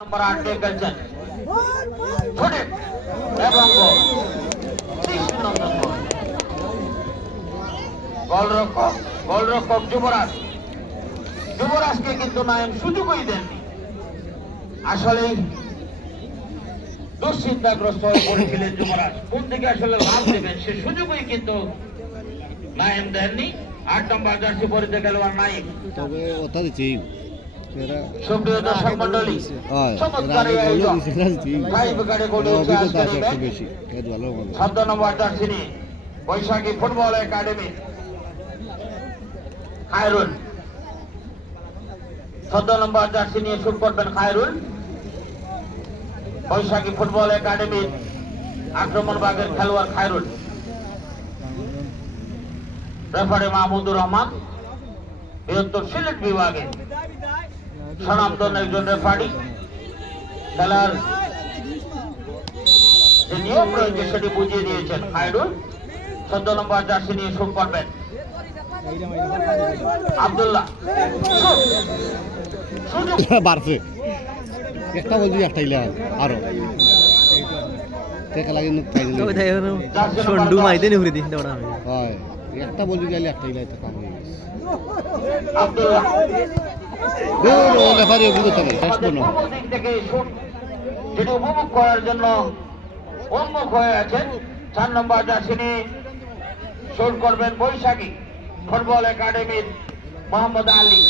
নম্বর 8 কে খেলছেন ছোটে এবং গোলরক্ষক যুবরাজকে কিন্তু নায়ক সুযোগই দেননি। আসলে দুশ্চিন্তাগ্রস্ত হয়ে পড়েছিলেন যুবরাজ, কোন দিকে আসলে লাভ দেবেন সে সুযোগই কিন্তু নায়ক দেননি। 8 নম্বর জার্সি পরিতে খেলোয়াড় নাইম। তবে ওটা দিচ্ছি সুপ্রিয় দর্শক মন্ডলী, চমৎকার এই আয়োজন 5 উইকেটে গোল হয়েছে আজকের ইভেন্ট। 14 নম্বর জার্সি নিয়ে বৈশাখী ফুটবল একাডেমি খায়রুল, 14 নম্বর জার্সি নিয়ে শুট করবেন খায়রুল। বৈশাখী ফুটবল একাডেমির আক্রমণ ভাগের খেলোয়াড় খায়রুল। রেফারি মাহমুদুর রহমান, বৃহত্তর সিলেট বিভাগে স্বনামধন্য একজন রেফারি। খেলার যে নিয়ম রয়েছে সেটি বুঝিয়ে দিয়েছেন খায়রুল। 14 নম্বর জার্সি নিয়ে শুট করবেন আব্দুল্লাহ। বাড়ছে একটা বলছি একটা আরো একটা বলছি গেলে একটা ইলাই তো কাম হয়ে গেছে। আব্দুল্লাহ যেটি উপভোগ করার জন্য উন্মুখ হয়ে আছেন। 4 নম্বর জার্সি নিয়ে শুট করবেন বৈশাখী ফুটবল একাডেমির মোহাম্মদ আলী।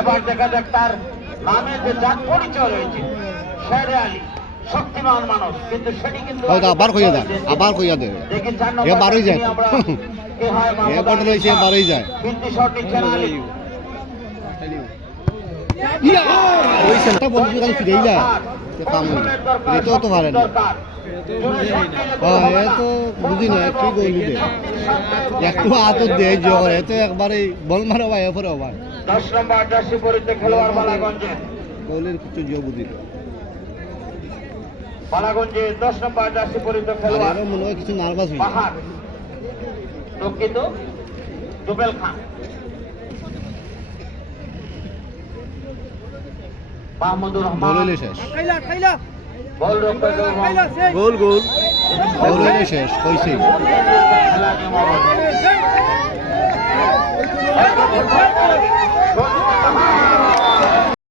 এবার দেখা যাক তার নামে যে জাত পরিচয় রয়েছে শেরে আলী, শক্তিমান মানুষ, কিন্তু সেটি কিন্তু আবার কইয়া দেয় আবার কইয়া দেয় দেখি 4 নম্বর বারোই যায় আমরা কে হয় মোহাম্মদ আলী সে বারোই যায়। ফিরতি শট নিচ্ছেন আলী। ওইটা বলছি খালি ফিরেই যায় কাম এটাও তো পারে না। এ তো বুঝি না কি বললি দে একটু আতর দেয় জ্বর এ তো একবারে বল মারো ভাই এরপরে ভাই। 10 নম্বর জার্সি পরিতে খেলোয়াড় বালাগঞ্জে বলের কিছু জিও বুঝি না বালাগঞ্জে 10 নম্বর জার্সি পরিতে খেলোয়াড় মনে হয় কিছু নার্ভাস হয়ে পাহাড় দুঃখিত জুবেল খান। মাহমুদুর রহমান শেষ গোল রক্ষক গোল গোল গোল শেষ কইছে খেলা